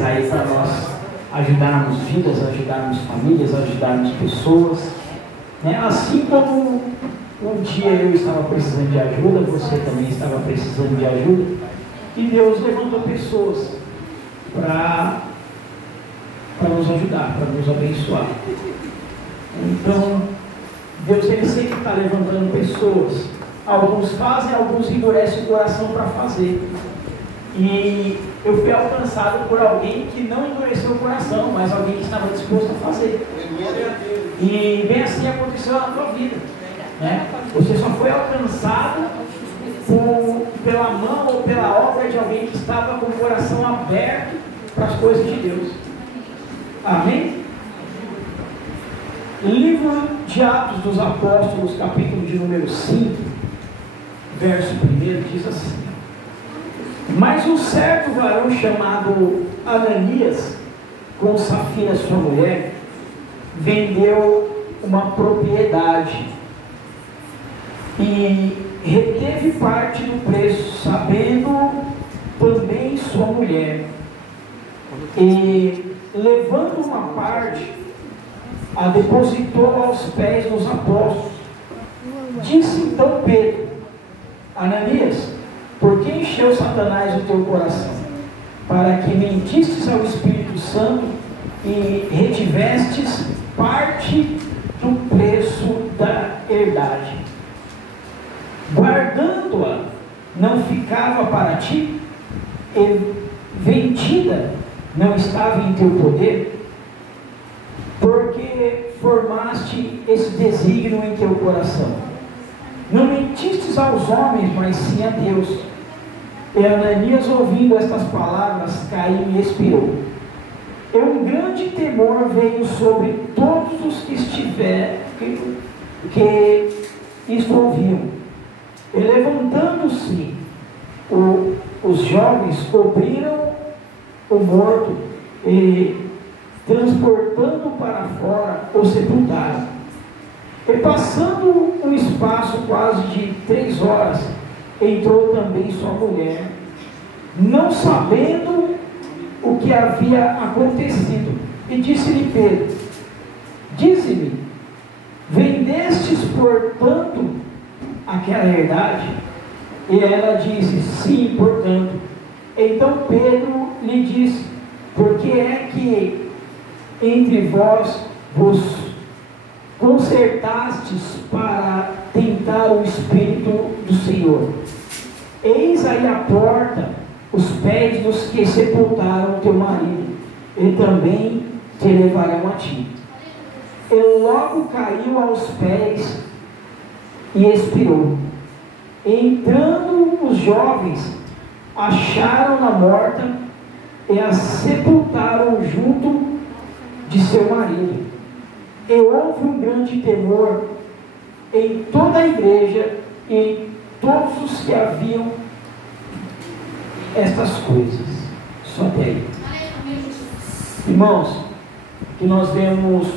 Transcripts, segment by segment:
aí para nós ajudarmos vidas, ajudarmos famílias, ajudarmos pessoas, né? Assim como um dia eu estava precisando de ajuda, você também estava precisando de ajuda, e Deus levantou pessoas para nos ajudar, para nos abençoar. Então, Deus ele sempre está levantando pessoas. Alguns fazem, alguns endurecem o coração para fazer. E eu fui alcançado por alguém que não endureceu o coração, mas alguém que estava disposto a fazer. E bem assim aconteceu na tua vida, né? Você só foi alcançado pela mão ou pela obra de alguém que estava com o coração aberto para as coisas de Deus. Amém? Livro de Atos dos Apóstolos, capítulo de número 5, verso 1, diz assim: Mas um certo varão chamado Ananias, com Safira sua mulher, vendeu uma propriedade e reteve parte do preço, sabendo também sua mulher, e levando uma parte, a depositou aos pés dos apóstolos. Disse então Pedro: Ananias, por que encheu Satanás o teu coração, para que mentistes ao Espírito Santo e retivestes parte do preço da herdade? Guardando-a, não ficava para ti? E vendida, não estava em teu poder? Porque formaste esse desígnio em teu coração. Não mentistes aos homens, mas sim a Deus. E Ananias, ouvindo estas palavras, caiu e expirou. E um grande temor veio sobre todos os que isto ouviam. E levantando-se, os jovens cobriram o morto e, transportando para fora, o sepultaram. E passando um espaço quase de 3 horas, entrou também sua mulher, não sabendo o que havia acontecido. E disse-lhe Pedro: Dize-me, vendestes, portanto, aquela herdade? E ela disse: Sim, portanto. Então Pedro lhe disse: Por que é que entre vós vos concertastes para tentar o Espírito do Senhor? Eis aí a porta, os pés dos que sepultaram teu marido, e também te levarão a ti. E logo caiu aos pés e expirou. Entrando os jovens, acharam-na morta e a sepultaram junto de seu marido. E houve um grande temor em toda a igreja e em todos os que haviam estas coisas. Só até aí. Irmãos, que nós vemos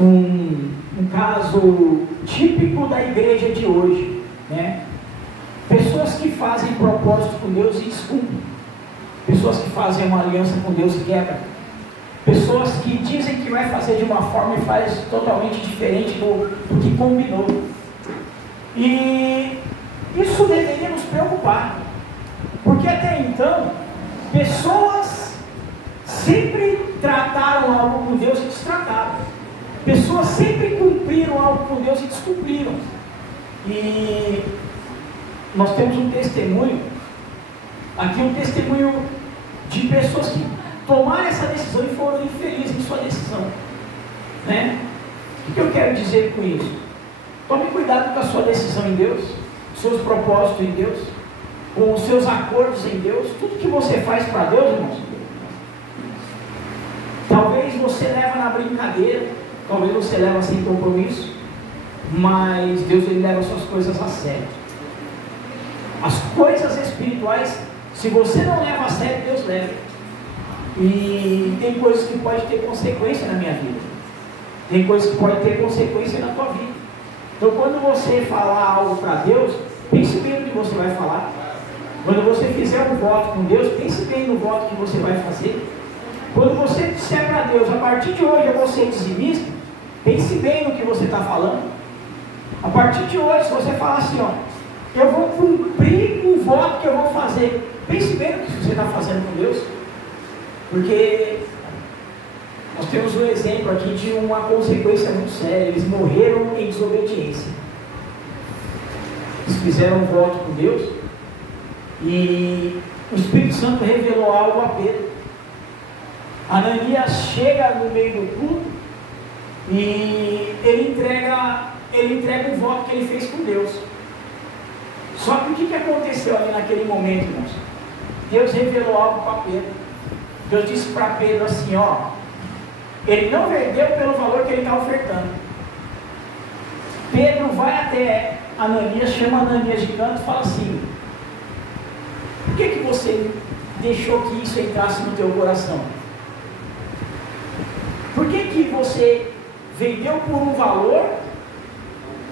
um caso típico da igreja de hoje, né? Pessoas que fazem propósito com Deus e descumprem. Pessoas que fazem uma aliança com Deus e quebram. Pessoas que dizem que vai fazer de uma forma e faz totalmente diferente do que combinou. E isso deveria nos preocupar, porque até então pessoas sempre trataram algo com Deus e destrataram. Pessoas sempre cumpriram algo com Deus e descumpriram. E nós temos um testemunho aqui, um testemunho de pessoas que tomaram essa decisão e foram infelizes em sua decisão, né? O que eu quero dizer com isso? Tome cuidado com a sua decisão em Deus, seus propósitos em Deus, com os seus acordos em Deus. Tudo que você faz para Deus, irmãos, talvez você leva na brincadeira, talvez você leva sem compromisso, mas Deus ele leva suas coisas a sério. As coisas espirituais, se você não leva a sério, Deus leva. E tem coisas que podem ter consequência na minha vida, tem coisas que podem ter consequência na tua vida. Então quando você falar algo para Deus, pense bem no que você vai falar. Quando você fizer um voto com Deus, pense bem no voto que você vai fazer. Quando você disser para Deus, a partir de hoje eu vou ser dizimista, pense bem no que você está falando. A partir de hoje, se você falar assim, ó, eu vou cumprir o voto que eu vou fazer, pense bem no que você está fazendo com Deus. Porque nós temos um exemplo aqui de uma consequência muito séria. Eles morreram em desobediência. Eles fizeram um voto com Deus e o Espírito Santo revelou algo a Pedro. Ananias chega no meio do culto e ele entrega o voto que ele fez com Deus. Só que o que aconteceu ali naquele momento, irmãos? Deus revelou algo para Pedro. Deus disse para Pedro assim, ó, ele não vendeu pelo valor que ele está ofertando. Pedro vai até Ananias, chama Ananias de canto e fala assim, por que você deixou que isso entrasse no teu coração? Por que você vendeu por um valor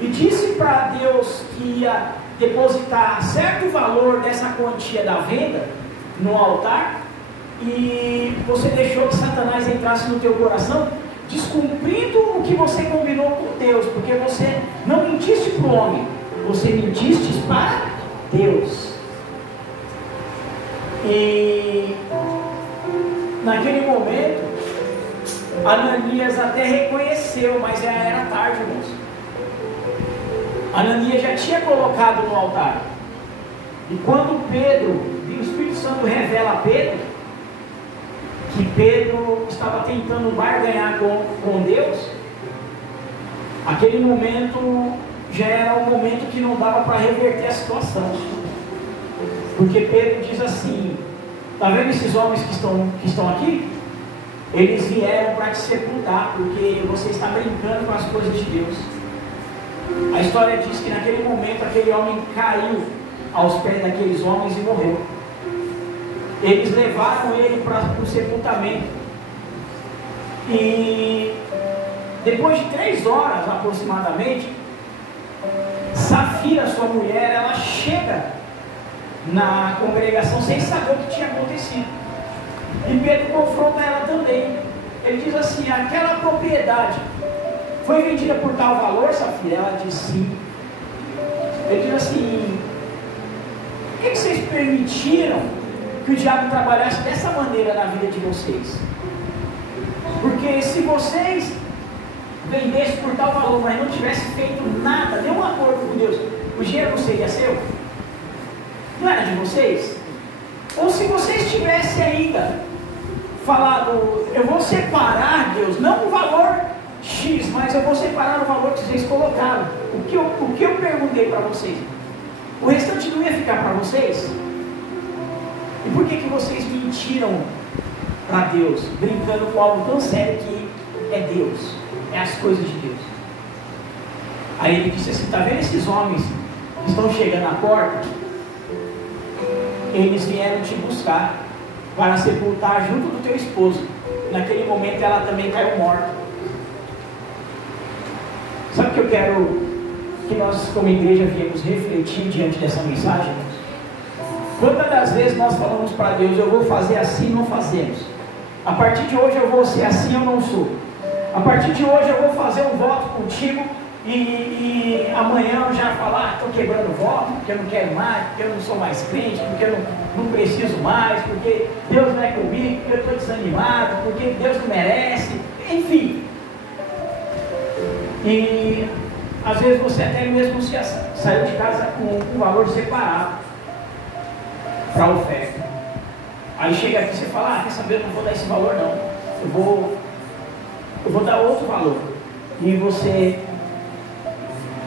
e disse para Deus que ia depositar certo valor dessa quantia da venda no altar e você deixou que Satanás entrasse no teu coração, descumprindo o que você combinou com Deus, porque você não mentiste para o homem, você mentiste para Deus. E naquele momento Ananias até reconheceu, mas já era tarde, irmãos. Ananias já tinha colocado no altar. E quando o Espírito Santo revela a Pedro que Pedro estava tentando barganhar com Deus, aquele momento já era um momento que não dava para reverter a situação. Porque Pedro diz assim, está vendo esses homens que estão aqui? Eles vieram para te sepultar, porque você está brincando com as coisas de Deus. A história diz que naquele momento aquele homem caiu aos pés daqueles homens e morreu. Eles levaram ele para o sepultamento. E depois de 3 horas aproximadamente, Safira, sua mulher, ela chega na congregação sem saber o que tinha acontecido. E Pedro confronta ela também. Ele diz assim, aquela propriedade foi vendida por tal valor, Safira? Ela diz sim. Ele diz assim, por que vocês permitiram que o diabo trabalhasse dessa maneira na vida de vocês? Porque se vocês vendessem por tal valor, mas não tivessem feito nada, nenhum acordo com Deus, o dinheiro não seria seu? Não era de vocês? Ou se vocês tivessem ainda falado, eu vou separar, Deus, não o valor X, mas eu vou separar o valor que vocês colocaram. O que eu perguntei para vocês? O restante não ia ficar para vocês? E por que vocês mentiram para Deus, brincando com algo tão sério que é Deus, é as coisas de Deus? Aí ele disse assim, está vendo esses homens que estão chegando à porta? Eles vieram te buscar para sepultar junto do teu esposo. Naquele momento ela também caiu morta. Sabe o que eu quero que nós como igreja viemos refletir diante dessa mensagem? Quantas das vezes nós falamos para Deus, eu vou fazer assim, não fazemos. A partir de hoje eu vou ser assim, eu não sou. A partir de hoje eu vou fazer um voto contigo e amanhã eu já falar, estou quebrando o voto, porque eu não quero mais, porque eu não sou mais crente, porque eu não preciso mais, porque Deus não é comigo, porque eu estou desanimado, porque Deus não merece, enfim. E às vezes você até mesmo saiu de casa com um valor separado para a oferta. Aí chega aqui e você fala, quer saber, eu não vou dar esse valor não, eu vou dar outro valor. E você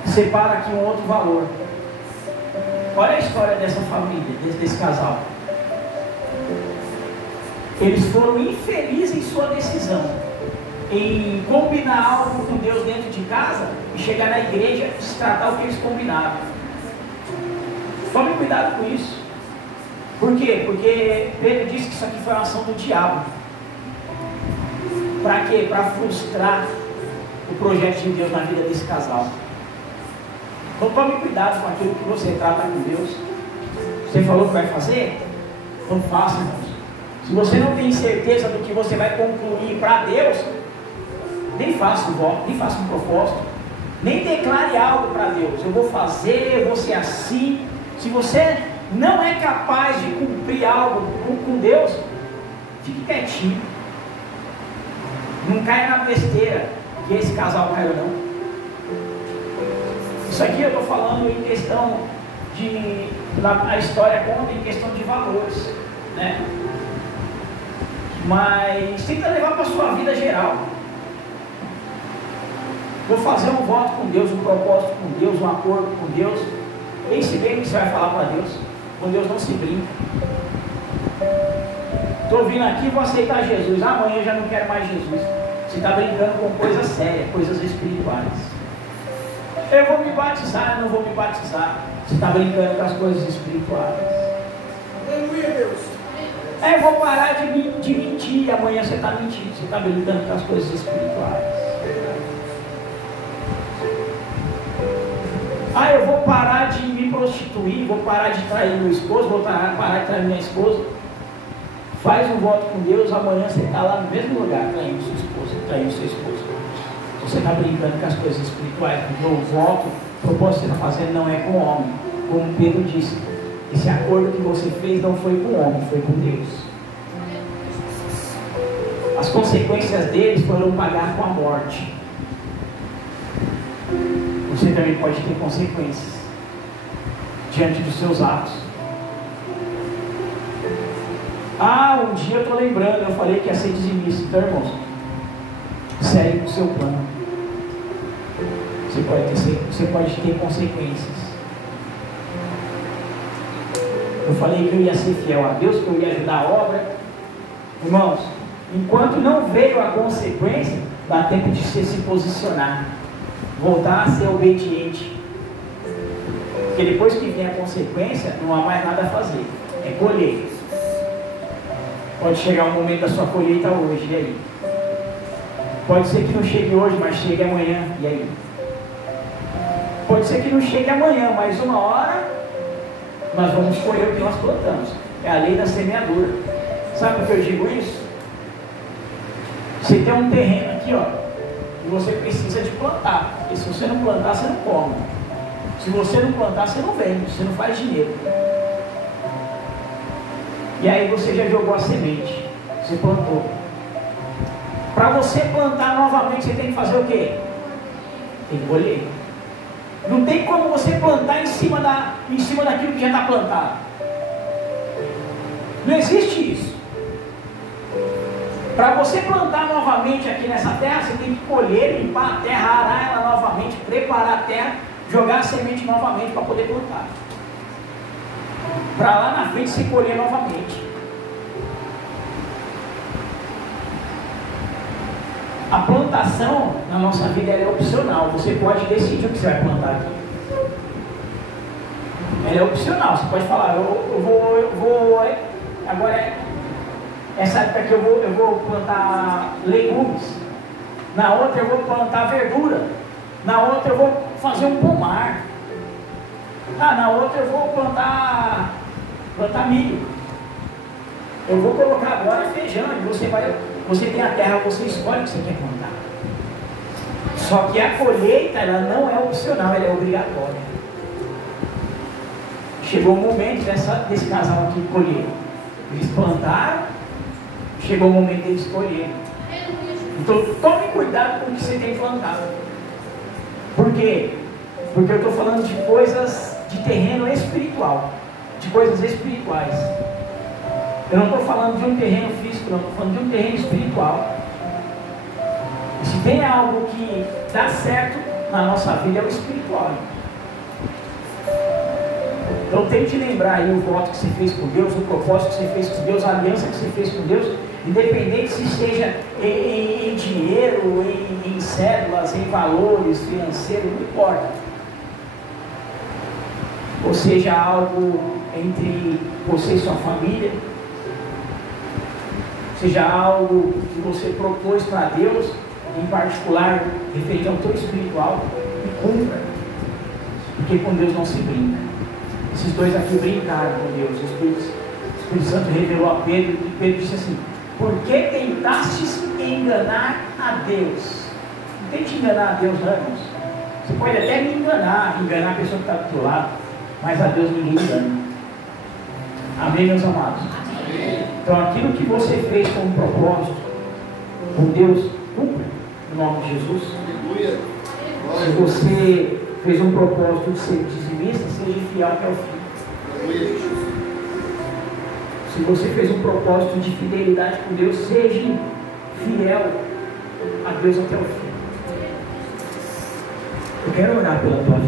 separa aqui um outro valor. Olha a história dessa família, desse casal. Eles foram infelizes em sua decisão em combinar algo com Deus dentro de casa e chegar na igreja e se tratar o que eles combinaram. Tome cuidado com isso. Por quê? Porque Pedro disse que isso aqui foi uma ação do diabo. Para quê? Para frustrar o projeto de Deus na vida desse casal. Então tome cuidado com aquilo que você trata com Deus. Você falou que vai fazer? Então faça, irmãos. Se você não tem certeza do que você vai concluir para Deus, nem faça um voto, nem faça um propósito, nem declare algo para Deus. Eu vou fazer, eu vou ser assim. Se você não é capaz de cumprir algo com Deus, fique quietinho. Não caia na besteira que esse casal caiu, não. Isso aqui eu estou falando em questão de... A história conta em questão de valores, né? Mas tenta levar para a sua vida geral. Vou fazer um voto com Deus, um propósito com Deus, um acordo com Deus. Pense bem o que você vai falar para Deus. Com Deus não se brinca. Estou vindo aqui, vou aceitar Jesus. Amanhã eu já não quero mais Jesus. Você está brincando com coisas sérias, coisas espirituais. Eu vou me batizar, eu não vou me batizar. Você está brincando com as coisas espirituais. Aleluia, Deus. Eu vou parar de mentir. Amanhã você está mentindo. Você está brincando com as coisas espirituais. Eu vou parar de me prostituir, vou parar de trair meu esposo, vou parar de trair minha esposa. Faz um voto com Deus, amanhã você está lá no mesmo lugar, traindo sua esposa, traindo seu esposo. Você está brincando com as coisas espirituais, porque o voto, o propósito que você está fazendo não é com o homem. Como Pedro disse, esse acordo que você fez não foi com o homem, foi com Deus. As consequências deles foram pagar com a morte. Você também pode ter consequências diante dos seus atos. Um dia eu estou lembrando, eu falei que ia ser dizimista. Então, irmãos, segue com o seu plano. Você pode ter consequências. Eu falei que eu ia ser fiel a Deus, que eu ia ajudar a obra. Irmãos, enquanto não veio a consequência, dá tempo de você se posicionar, voltar a ser obediente. Porque depois que vem a consequência, não há mais nada a fazer, é colher. Pode chegar um momento da sua colheita hoje, e aí? Pode ser que não chegue hoje, mas chegue amanhã, e aí? Pode ser que não chegue amanhã, mas uma hora nós vamos colher o que nós plantamos. É a lei da semeadura. Sabe por que eu digo isso? Você tem um terreno aqui, ó, e você precisa de plantar, porque se você não plantar, você não come. Se você não plantar, você não vende, você não faz dinheiro. E aí você já jogou a semente, você plantou. Para você plantar novamente, você tem que fazer o quê? Tem que colher. Não tem como você plantar em cima daquilo que já está plantado. Não existe isso. Para você plantar novamente aqui nessa terra, você tem que colher, limpar a terra, arar ela novamente, preparar a terra, jogar a semente novamente para poder plantar. Para lá na frente se colher novamente. A plantação na nossa vida é opcional. Você pode decidir o que você vai plantar aqui. Ela é opcional. Você pode falar, eu vou agora essa época que eu vou plantar legumes. Na outra eu vou plantar verdura. Na outra eu vou fazer um pomar. Na outra eu vou plantar milho. Eu vou colocar agora feijão. E você tem a terra, você escolhe o que você quer plantar. Só que a colheita, ela não é opcional, ela é obrigatória. Chegou o momento desse casal aqui colher. Eles plantaram, chegou o momento deles colherem. Então tome cuidado com o que você tem plantado. Por quê? Porque eu estou falando de coisas de terreno espiritual, de coisas espirituais. Eu não estou falando de um terreno físico, não, estou falando de um terreno espiritual. E se tem algo que dá certo na nossa vida, é o espiritual. Então tente lembrar aí o voto que você fez com Deus, o propósito que você fez com Deus, a aliança que você fez com Deus, independente se seja em dinheiro, em cédulas, em valores financeiros, não importa. Ou seja, algo entre você e sua família, seja algo que você propôs para Deus, em particular, referente ao teu espiritual, e cumpra, porque com Deus não se brinca. Esses dois aqui brincaram com Deus. O Espírito Santo revelou a Pedro e Pedro disse assim: por que tentastes enganar a Deus? Não tente enganar a Deus, não, irmãos. Você pode até me enganar a pessoa que está do teu lado, mas a Deus ninguém engana. Amém, meus amados? Amém. Então aquilo que você fez com um propósito, com Deus, cumpre no nome de Jesus. Aleluia. Se você fez um propósito de ser dizimista, seja fiel até o fim. Aleluia. Se você fez um propósito de fidelidade com Deus, seja fiel a Deus até o fim. Eu quero orar pela tua vida.